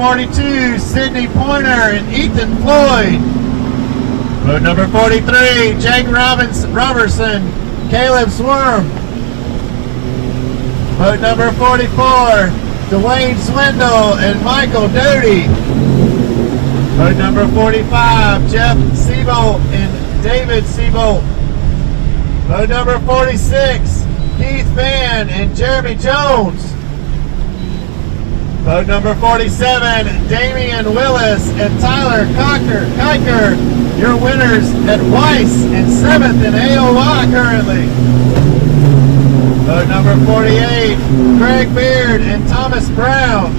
42, Sidney Pointer and Ethan Floyd. Boat number 43, Jake Robertson, Caleb Swerm. Boat number 44, Dwayne Swindle and Michael Doty. Boat number 45, Jeff Seabolt and David Seabolt. Boat number 46, Keith Vann and Jeremy Jones. Boat number 47, Damian Willis and Tyler Kiker, your winners at Weiss and 7th in AOI currently. Boat number 48, Greg Beard and Thomas Brown.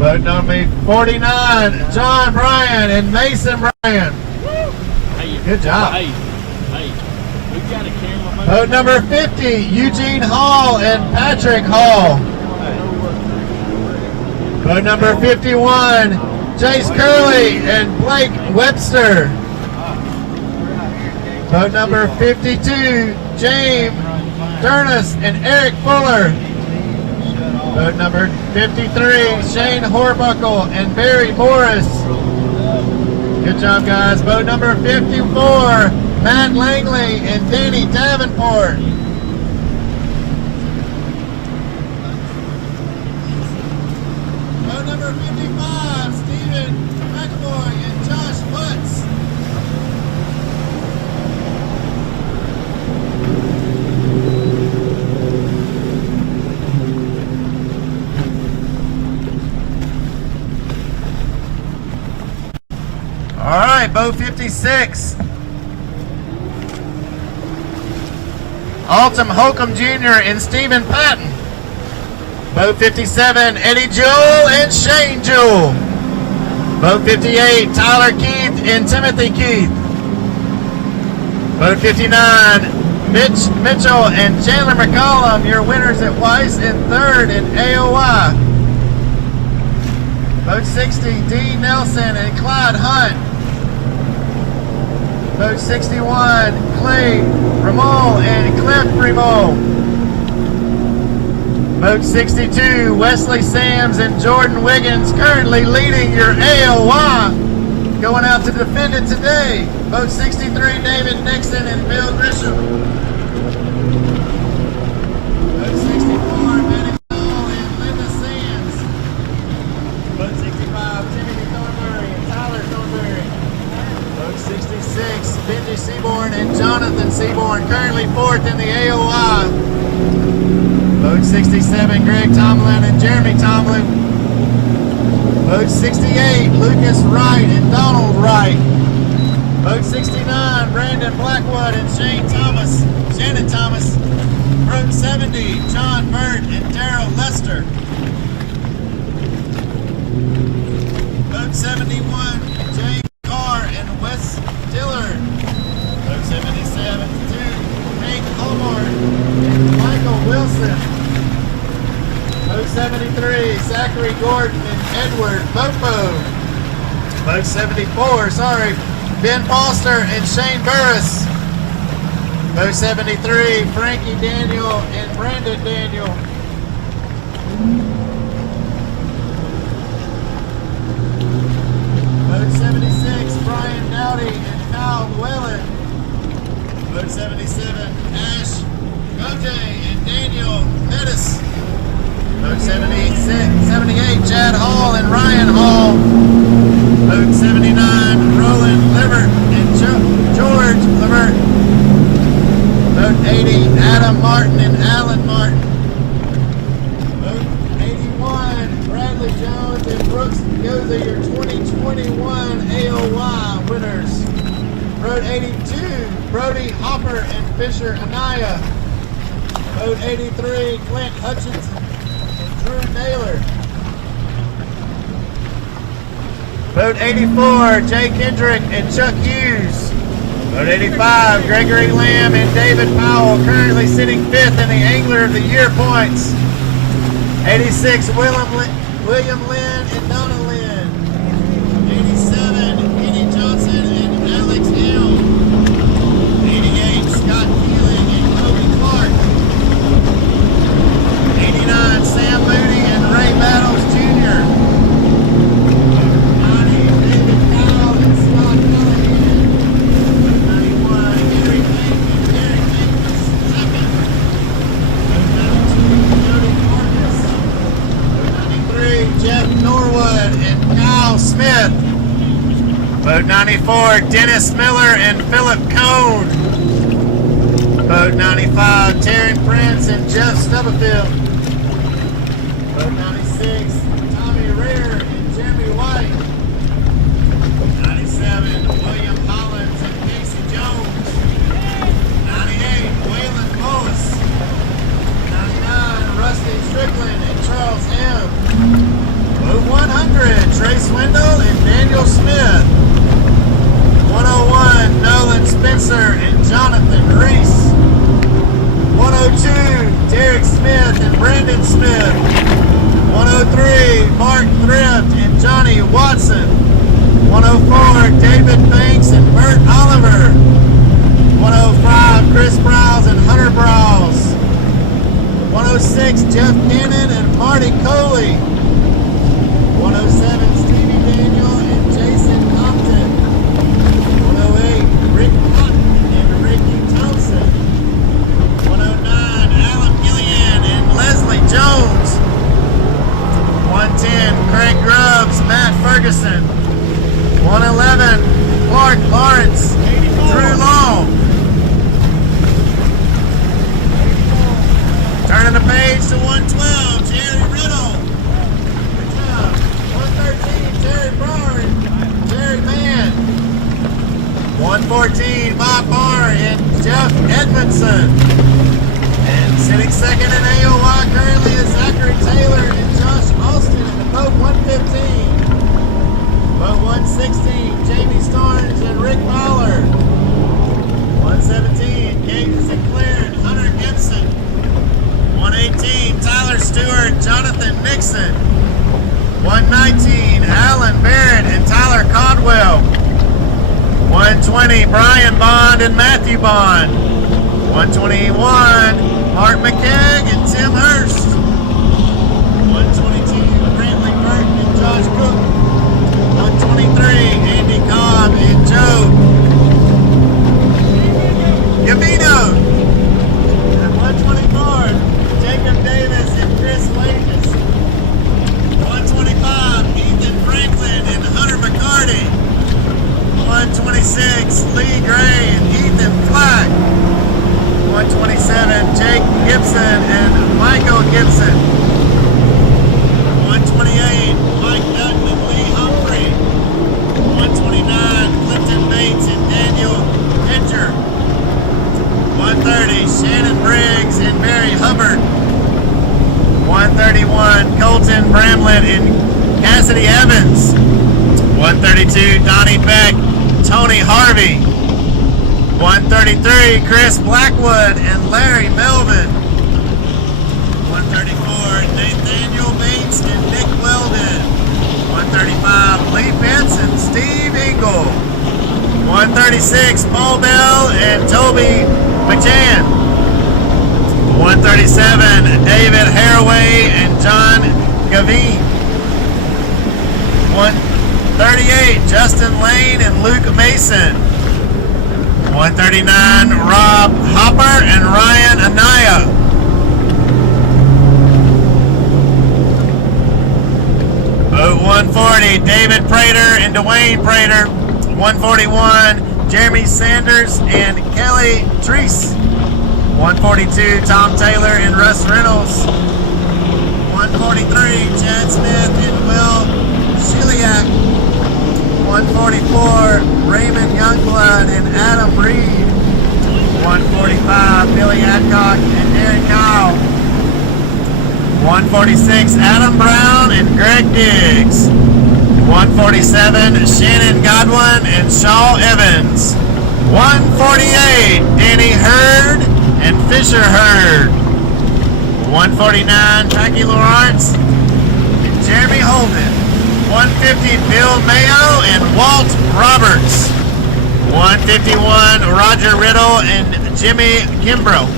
Boat number 49, John Bryan and Mason Bryan. Good job. Hey, we got a camera. Boat number 50, Eugene Hall and Patrick Hall. Boat number 51, Jace Curley and Blake Webster. Boat number 52, James Durness and Eric Fuller. Boat number 53, Shane Horbuckle and Barry Morris. Good job, guys. Boat number 54, Matt Langley and Danny Davenport. Boat number 55, Stephen McAvoy and Josh Woods. All right, boat 56. Alton Holcomb Jr. and Stephen Patton. Boat 57, Eddie Jewell and Shane Jewell. Boat 58, Tyler Keith and Timothy Keith. Boat 59, Mitch Mitchell and Chandler McCollum, your winners at Weiss and 3rd in AOI. Boat 60, Dean Nelson and Clyde Hunt. Boat 61, Clay Ramon and Cliff Ramon. Boat 62, Wesley Sams and Jordan Wiggins, currently leading your AOI. Going out to defend it today. Boat 63, David Nixon and Bill Grisham. Boat 64, Benny Hall and Linda Sands. Boat 65, Timothy Thornberry and Tyler Thornberry. Boat 66, Benji Seaborn and Jonathan Seaborn, currently 4th in the AOI. Boat 67, Greg Tomlin and Jeremy Tomlin. Boat 68, Lucas Wright and Donald Wright. Boat 69, Brandon Blackwood and Shannon Thomas. Boat 70, John Burt and Darrell Lester. Boat 71, James Carr and Wes Dillard. Boat 77, Hank Hallmark and Michael Wilson. Boat 73, Zachary Gordon and Edward Bopo. Boat 74, Ben Foster and Shane Burris. Boat 73, Frankie Daniel and Brandon Daniel. Boat 76, Brian Dowdy and Kyle Whelan. Boat 77, Ash Gote and Daniel Pettis. Boat 78, Chad Hall and Ryan Hall. Boat 79, Roland Livert and George Livert. Boat 80, Adam Martin and Alan Martin. Boat 81, Bradley Jones and Brooks Goza, your 2021 AOY winners. Boat 82, Brody Hopper and Fisher Anaya. Boat 83, Clint Hutchinson and Drew Naylor. Boat 84, Jay Kendrick and Chuck Hughes. Boat 85, Gregory Lamb and David Powell, currently sitting 5th in the Angler of the Year points. 86, William Lynn and Donna Lynn. 87, Kenny Johnson and Alex Hill. 88, Scott Keeling and Kobe Clark. 89, Sam Moody and Ray Battles Jr. Jeff Norwood and Kyle Smith. Boat 94, Dennis Miller and Philip Cone. Boat 95, Terry Prince and Jeff Stubblefield. Boat 96, Tommy Rear and Jeremy White. 97, William Hollins and Casey Jones. 98, Waylon Mullis. 99, Rusty Strickland and Charles M. Boat 100, Trace Wendell and Daniel Smith. 101, Nolan Spencer and Jonathan Reese. 102, Derek Smith and Brandon Smith. 103, Mark Thrift and Johnny Watson. 104, David Banks and Bert Oliver. 105, Chris Browse and Hunter Browse. 106, Jeff Cannon and Marty Coley. 107, Stevie Daniel and Jason Compton. 108, Rick Cotton and Ricky Thompson. 109, Alan Gillian and Leslie Jones. 110, Craig Grubbs, Matt Ferguson. 111, Clark Lawrence, Drew Long. Turning the page to 112, Jerry Riddle. Good job. 113, Terry Brower and Jerry Mann. 114, Bob Barr and Jeff Edmondson. And sitting second in AOY currently is Zachary Taylor and Josh Austin in the boat 115. Boat 116, Jamie Starnes and Rick Fowler. 117, Caden Sinclair and Hunter Gibson. 118, Tyler Stewart, Jonathan Nixon. 119, Alan Barrett and Tyler Codwell. 120, Brian Bond and Matthew Bond. 121, Mark McKegg and Tim Hurst. 122, Brantley Burton and Josh Cook. 123, Andy Cobb and Joe Gavino. And 124, Jacob Davis and Chris Wages. 125, Ethan Franklin and Hunter McCarty. 126, Lee Gray and Ethan Flack. 127, Jake Gibson and Michael Gibson. 128, Mike Dutton and Lee Humphrey. 129, Clinton Bates and Daniel Hedger. 130, Shannon Briggs and Barry Hubbard. 131, Colton Bramlett and Cassidy Evans. 132, Donnie Beck, Tony Harvey. 133, Chris Blackwood and Larry Melvin. 134, Nathaniel Bates and Nick Weldon. 135, Lee Pitts and Steve Engel. 136, Paul Bell and Toby McJan. 137, David Haraway and John Gavine. 138, Justin Lane and Luke Mason. 139, Rob Hopper and Ryan Anaya. 140, David Prater and Dwayne Prater. 141, Jeremy Sanders and Kelly Treese. 142, Tom Taylor and Russ Reynolds. 143, Chad Smith and Will Shiliak. 144, Raymond Youngblood and Adam Reed. 145, Billy Adcock and Aaron Kyle. 146, Adam Brown and Greg Diggs. 147, Shannon Godwin and Shaw Evans. 148, Danny Hurd and Fisher Hurd. 149, Jackie Lawrence and Jeremy Holden. 150, Bill Mayo and Walt Roberts. 151, Roger Riddle and Jimmy Kimbrough.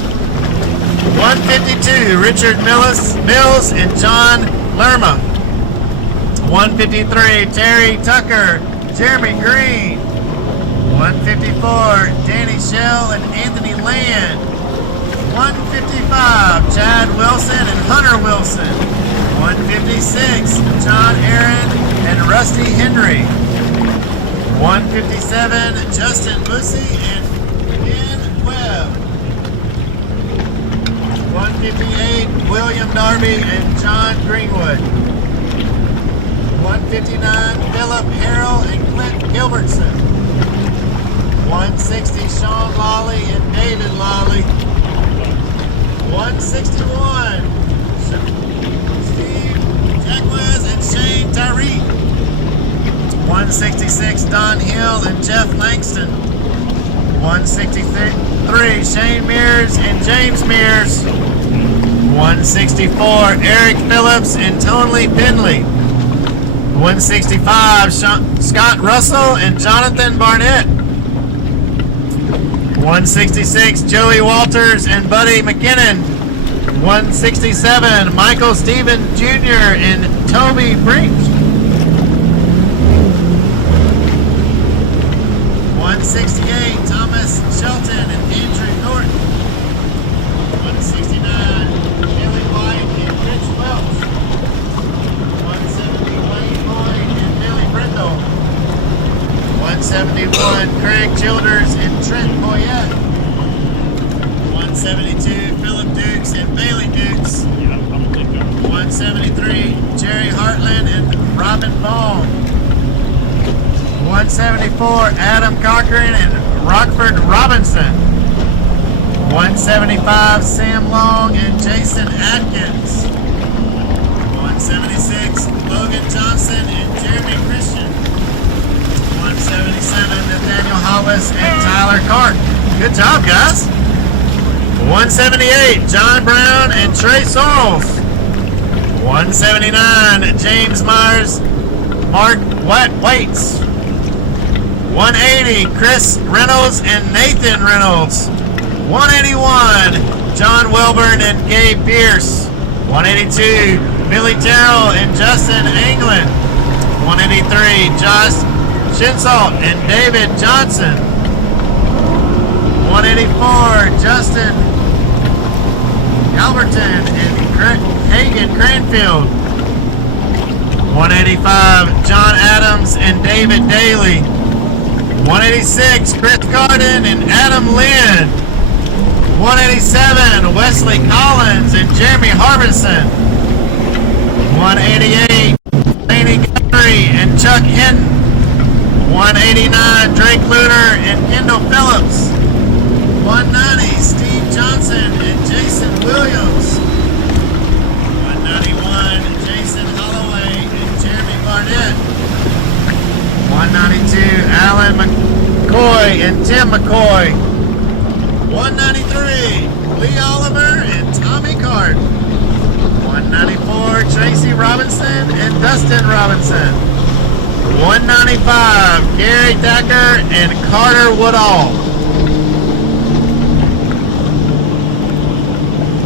152, Richard Mills and John Lerma. 153, Terry Tucker, Jeremy Green. 154, Danny Shell and Anthony Land. 155, Chad Wilson and Hunter Wilson. 156, John Aaron and Rusty Henry. 157, Justin Bussey and Ben Webb. 158, William Darby and John Greenwood. 159, Philip Harrell and Clint Gilbertson. 160, Sean Lawley and David Lawley. 161, Steve Jacquez and Shane Tyree. 166, Don Hill and Jeff Langston. 163, Shane Mears and James Mears. 164, Eric Phillips and Tony Finley. 165, Scott Russell and Jonathan Barnett. 166, Joey Walters and Buddy McKinnon. 167, Michael Stevens Jr. and Toby Brink. 168, Thomas Shelton and Andrew Norton. 169, Billy White and Rich Welch. 170, Wayne Boyd and Billy Brindle. 171, Craig Childers and Trent Boyette. 172, Philip Dukes and Bailey Dukes. 173, Jerry Hartland and Robin Baum. 174, Adam Cochran and Rockford Robinson. 175, Sam Long and Jason Atkins. 176, Logan Johnson and Jeremy Christian. 177, Nathaniel Hollis and Tyler Clark. Good job, guys. 178, John Brown and Trey Sorrells. 179, James Myers, Mark Waits. 180, Chris Reynolds and Nathan Reynolds. 181, John Welburn and Gabe Pierce. 182, Billy Terrell and Justin Anglin. 183, Josh Shinsalt and David Johnson. 184, Justin Alberton and Hagen Cranfield. 185, John Adams and David Daly. 186, Chris Garden and Adam Lynn. 187, Wesley Collins and Jeremy Harbison. 188, Laney Guthrie and Chuck Hinton. 189, Drake Luter and Kendall Phillips. 190, Steve Johnson and Jason Williams. 191, Jason Holloway and Jeremy Barnett. 192, Alan McCoy and Tim McCoy. 193, Lee Oliver and Tommy Cart. 194, Tracy Robinson and Dustin Robinson. 195, Gary Thacker and Carter Woodall.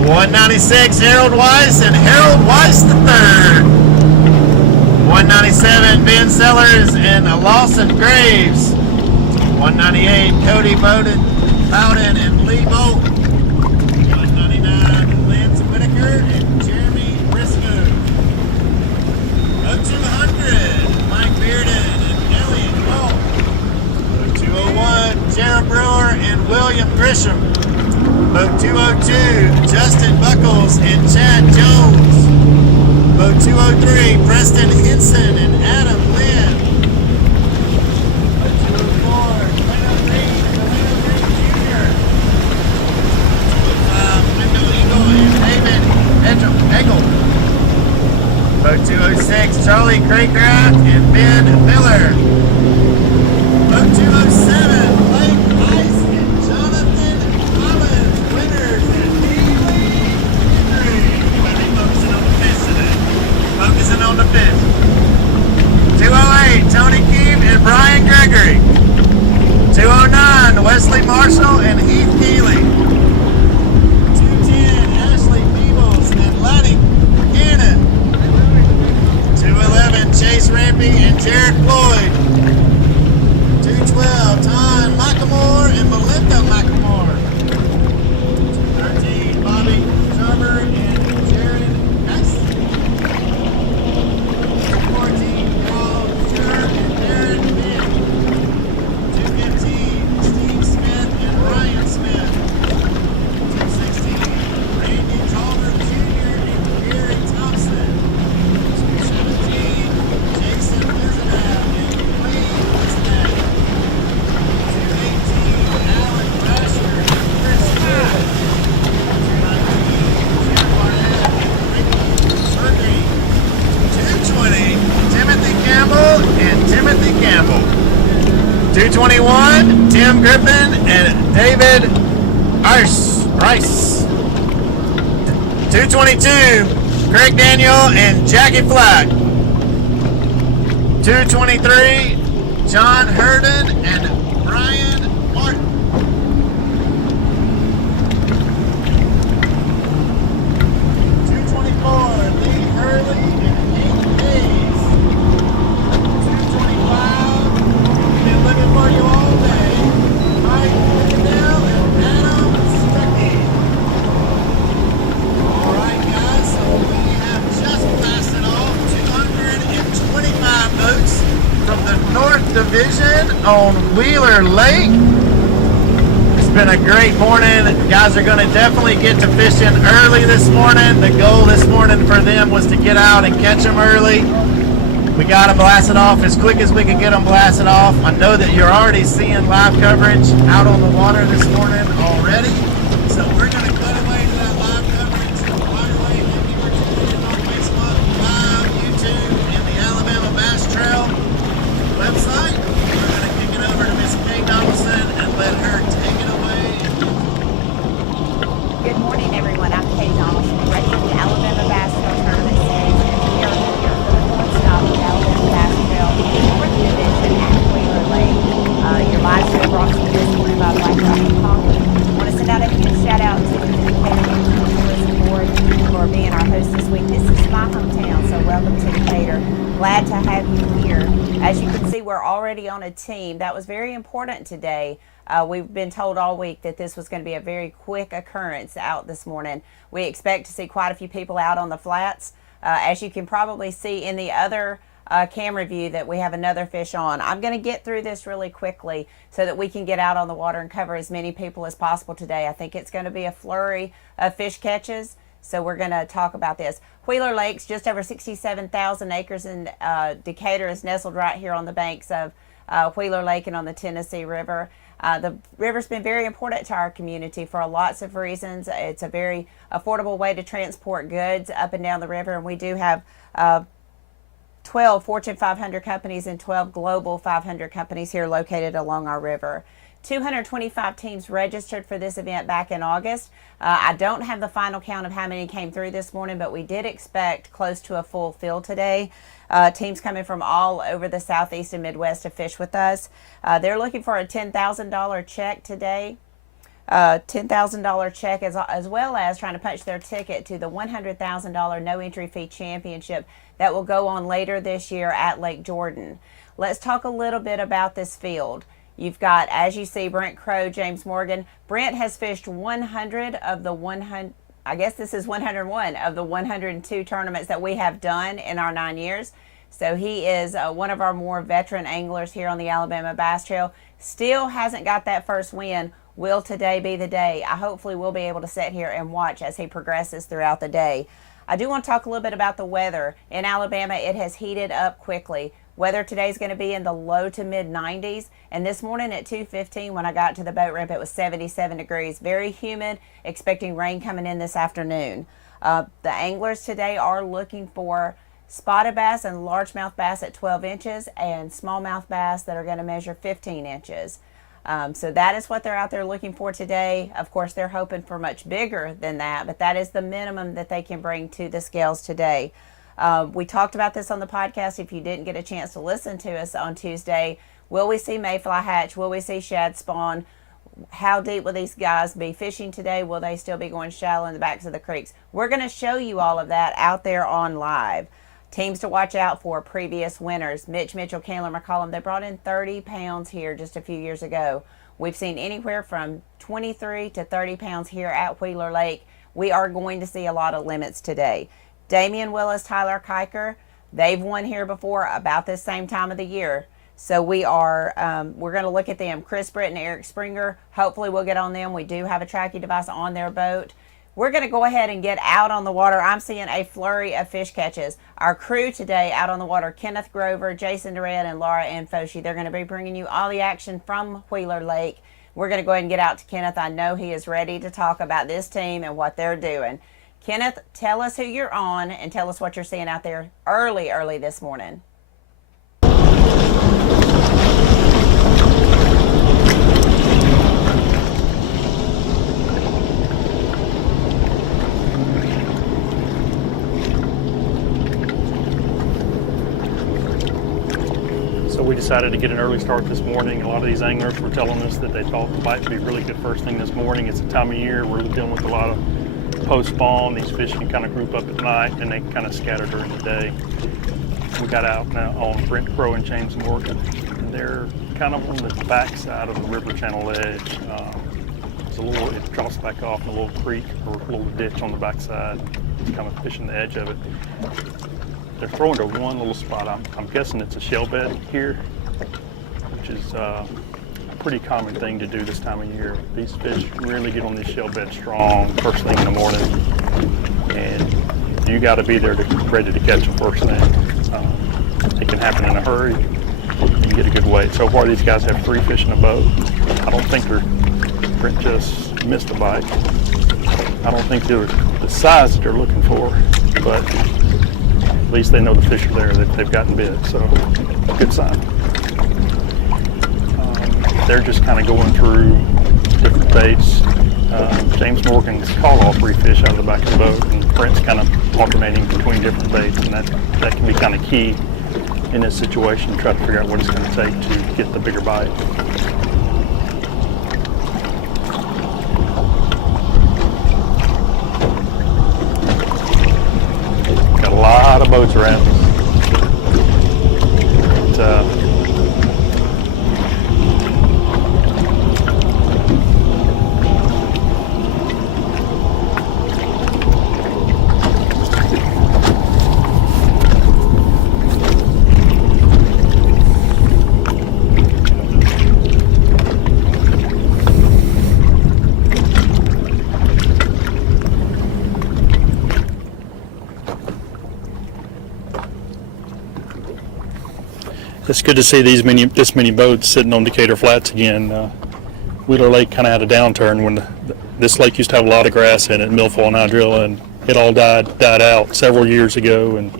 196, Harold Weiss and Harold Weiss III. 197, Ben Sellers and Lawson Graves. 198, Cody Bowden and Lee Bolt. 199, Lance Whitaker and Jeremy Briscoe. 200, Mike Bearden and Elliot Walt. 201, Jared Brewer and William Grisham. 202, Justin Buckles and Chad Jones. 203, Preston Henson and Adam Lynn. 204, Leno Green and Leno Green Jr. 205, Wendell Eagle and David Eggle. 206, Charlie Craycraft and Ben Miller. 207, Blake Ice and Jonathan Collins, winners and Neely Henry. Everybody focusing on the fence today. Focusing on the fence. 208, Tony Keeve and Brian Gregory. 209, Wesley Marshall and Heath Keeley. 210, Ashley Peebles and Laddie Cannon. 211, Chase Rampy and Jared Floyd. 212, Ton McElmore and Melinda McElmore. 213, Bobby Sharber and Jared Jackson. Michael. 221, Tim Griffin and David Rice. 222, Craig Daniel and Jackie Flack. 223, John Herden and Brian Martin. 224, Lee Hurley and Hank Hayes. 225, been looking for you all day. Mike Liddell and Adam Stuckey. Alright guys, so we have just blasted off 225 boats from the North Division on Wheeler Lake. It's been a great morning. Guys are going to definitely get to fishing early this morning. The goal this morning for them was to get out and catch them early. We got them blasted off as quick as we could get them blasted off. I know that you're already seeing live coverage out on the water this morning already. So we're going to cut away to that live coverage right away. Thank you for tuning in on Facebook, Live, YouTube, and the Alabama Bass Trail website. We're going to kick it over to Miss Kay Donaldson and let her take it away. Good morning, everyone. I'm Kay Donaldson, director of the Alabama Bass Trail Tournament Series, and we are here for the fourth stop of the Alabama Bass Trail Fourth Division at Wheeler Lake. Your live show brought to you this morning by Black Rock and Coffee. I want to send out a huge shout out to the Decatur Board for being our host this week. This is my hometown, so welcome to Decatur. Glad to have you here. As you can see, we're already on a team. That was very important today. We've been told all week that this was going to be a very quick occurrence out this morning. We expect to see quite a few people out on the flats. As you can probably see in the other camera view that we have another fish on. I'm going to get through this really quickly so that we can get out on the water and cover as many people as possible today. I think it's going to be a flurry of fish catches. So we're going to talk about this. Wheeler Lake's just over 67,000 acres in Decatur is nestled right here on the banks of Wheeler Lake and on the Tennessee River. The river's been very important to our community for lots of reasons. It's a very affordable way to transport goods up and down the river, and we do have 12 Fortune 500 companies and 12 Global 500 companies here located along our river. 225 teams registered for this event back in August. I don't have the final count of how many came through this morning, but we did expect close to a full field today. Teams coming from all over the Southeast and Midwest to fish with us. They're looking for a $10,000 check today. $10,000 check as well as trying to punch their ticket to the $100,000 no entry fee championship that will go on later this year at Lake Jordan. Let's talk a little bit about this field. You've got, as you see, Brent Crow, James Morgan. Brent has fished 100 of the 100, I guess this is 101 of the 102 tournaments that we have done in our 9 years. So he is one of our more veteran anglers here on the Alabama Bass Trail. Still hasn't got that first win. Will today be the day? I hopefully will be able to sit here and watch as he progresses throughout the day. I do want to talk a little bit about the weather. In Alabama, it has heated up quickly. Weather today is going to be in the low to mid 90s, and this morning at 2:15 when I got to the boat ramp it was 77 degrees. Very humid, expecting rain coming in this afternoon. The anglers today are looking for spotted bass and largemouth bass at 12 inches and smallmouth bass that are going to measure 15 inches. So that is what they're out there looking for today. Of course, they're hoping for much bigger than that, but that is the minimum that they can bring to the scales today. We talked about this on the podcast. If you didn't get a chance to listen to us on Tuesday, will we see mayfly hatch? Will we see shad spawn? How deep will these guys be fishing today? Will they still be going shallow in the backs of the creeks? We're going to show you all of that out there on live. Teams to watch out for: previous winners. Mitch Mitchell, Candler McCollum, they brought in 30 pounds here just a few years ago. We've seen anywhere from 23 to 30 pounds here at Wheeler Lake. We are going to see a lot of limits today. Damian Willis, Tyler Kiker, they've won here before about this same time of the year. So we're going to look at them. Chris Britt and Eric Springer, hopefully we'll get on them. We do have a tracking device on their boat. We're going to go ahead and get out on the water. I'm seeing a flurry of fish catches. Our crew today out on the water: Kenneth Grover, Jason Durant, and Laura Anfoshi. They're going to be bringing you all the action from Wheeler Lake. We're going to go ahead and get out to Kenneth. I know he is ready to talk about this team and what they're doing. Kenneth, tell us who you're on and tell us what you're seeing out there early this morning. So we decided to get an early start this morning. A lot of these anglers were telling us that they thought the bite would be really good first thing this morning. It's the time of year we're dealing with a lot of post-spawn. These fish can kind of group up at night and they kind of scatter during the day. We got out now on Brent Crowe and James Morgan, and they're kind of on the back side of the river channel edge. It drops back off in a little creek or a little ditch on the backside. It's kind of fishing the edge of it. They're throwing to one little spot. I'm guessing it's a shell bed here, which is a pretty common thing to do this time of year. These fish really get on these shell beds strong first thing in the morning, and you got to be there ready to catch them first thing. It can happen in a hurry. You can get a good weight. So far, these guys have 3 fish in a boat. I don't think Brent just missed a bite. I don't think they're the size that they're looking for, but at least they know the fish are there, that they've gotten bit, so good sign. They're just kind of going through different baits. James Morgan's caught all 3 fish out of the back of the boat, and Brent's kind of alternating between different baits, and that can be kind of key in this situation to try to figure out what it's going to take to get the bigger bite. Got a lot of boats around. It's good to see this many boats sitting on Decatur Flats again. Wheeler Lake kind of had a downturn when this lake used to have a lot of grass in it, milfoil and hydrilla, and it all died out several years ago. And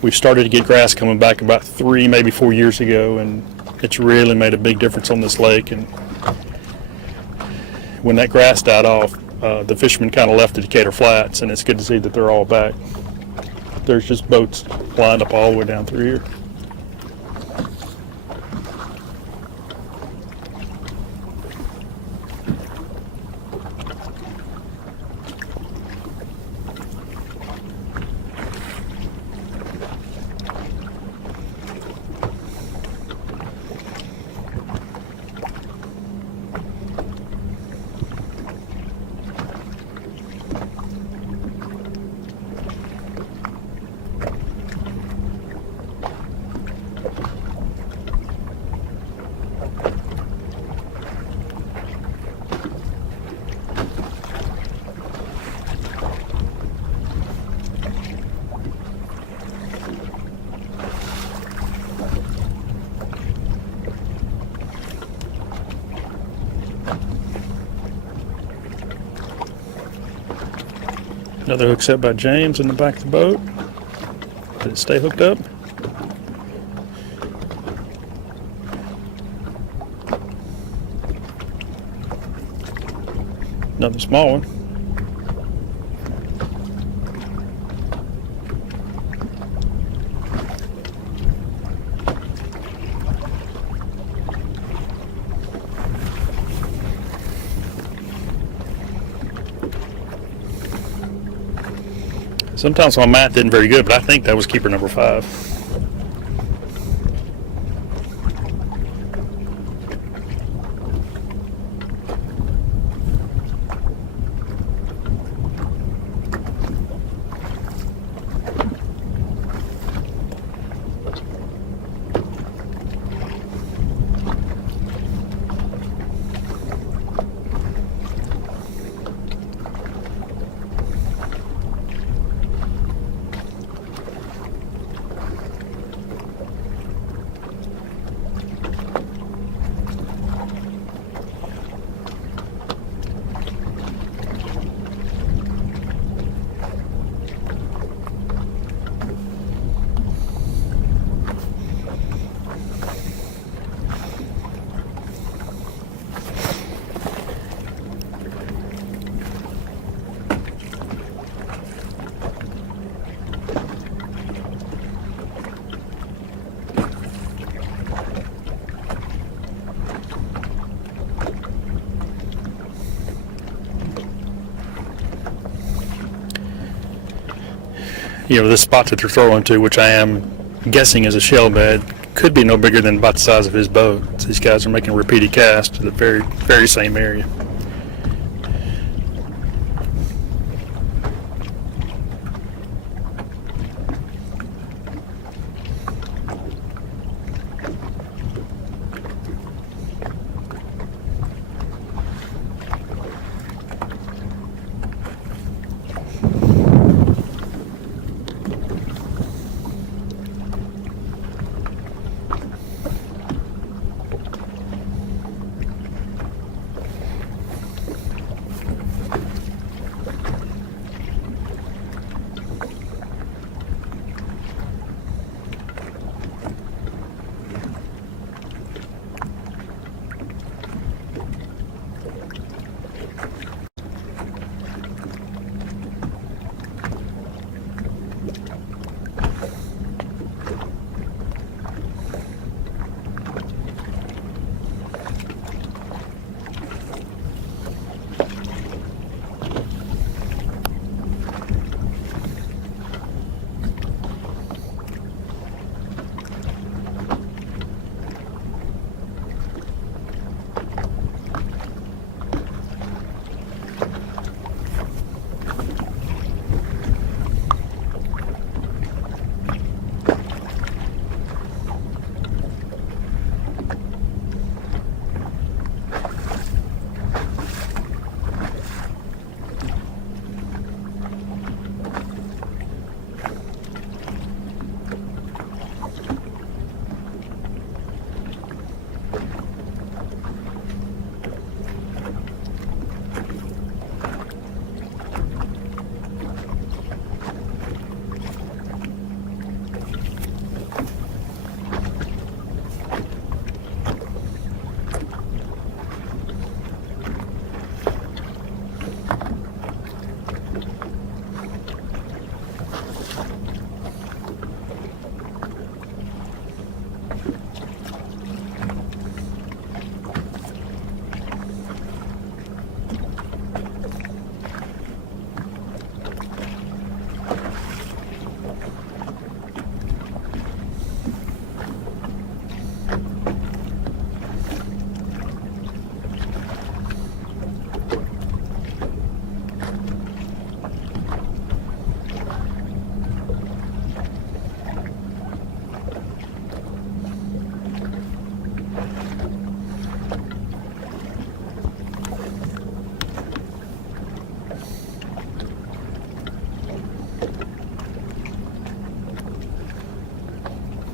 we've started to get grass coming back about 3, maybe 4 years ago, and it's really made a big difference on this lake. And when that grass died off, the fishermen kind of left the Decatur Flats, and it's good to see that they're all back. There's just boats lined up all the way down through here. Another hook set by James in the back of the boat. Did it stay hooked up? Another small one. Sometimes my math isn't very good, but I think that was keeper number 5. this spot that they're throwing to, which I am guessing is a shell bed, could be no bigger than about the size of his boat. So these guys are making repeated casts to the very, very same area.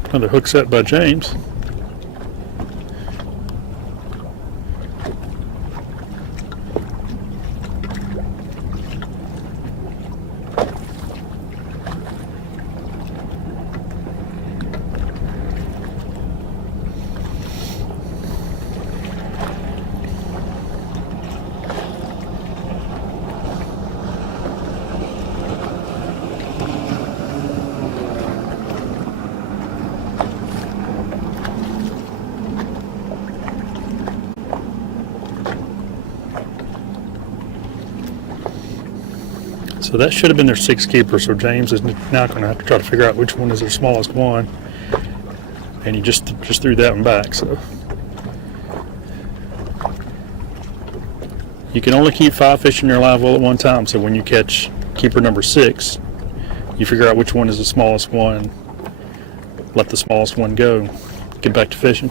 Another hook set by James. So that should have been their sixth keeper. So James is now going to have to try to figure out which one is their smallest one, and he just threw that one back. So you can only keep 5 fish in your live well at one time. So when you catch keeper number 6, you figure out which one is the smallest one, let the smallest one go, get back to fishing.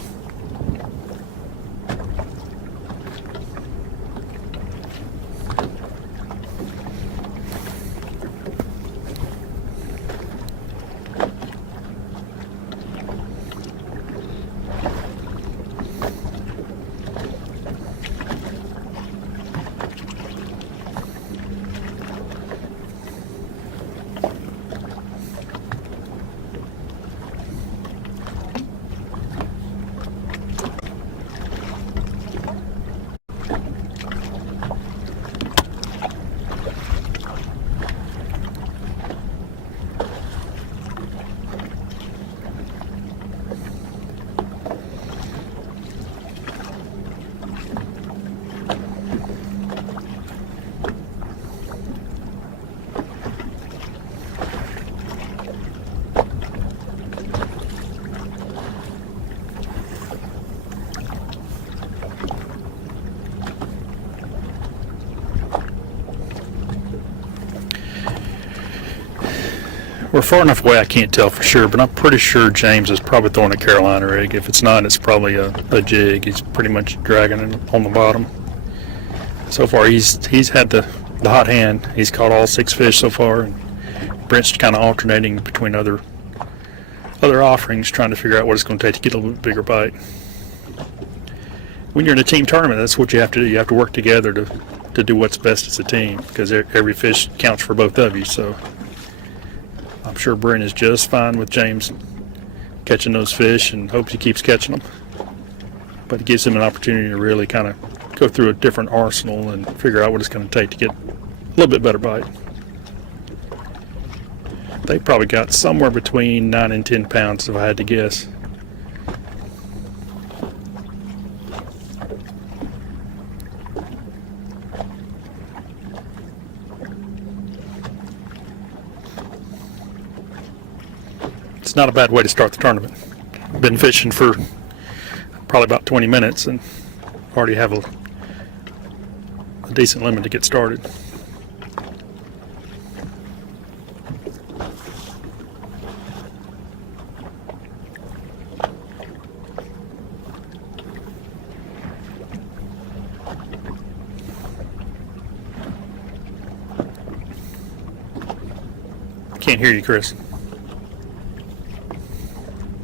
far enough away I can't tell for sure, but I'm pretty sure James is probably throwing a Carolina rig. If it's not, it's probably a jig. He's pretty much dragging it on the bottom. So far, he's had the hot hand. He's caught all 6 fish so far, and Brent's kind of alternating between other offerings, trying to figure out what it's going to take to get a little bit bigger bite. When you're in a team tournament, that's what you have to do. You have to work together to do what's best as a team, because every fish counts for both of you. So I'm sure Brent is just fine with James catching those fish and hopes he keeps catching them. But it gives him an opportunity to really kind of go through a different arsenal and figure out what it's going to take to get a little bit better bite. They probably got somewhere between 9 and 10 pounds if I had to guess. It's not a bad way to start the tournament. Been fishing for probably about 20 minutes and already have a decent limit to get started. Can't hear you, Chris.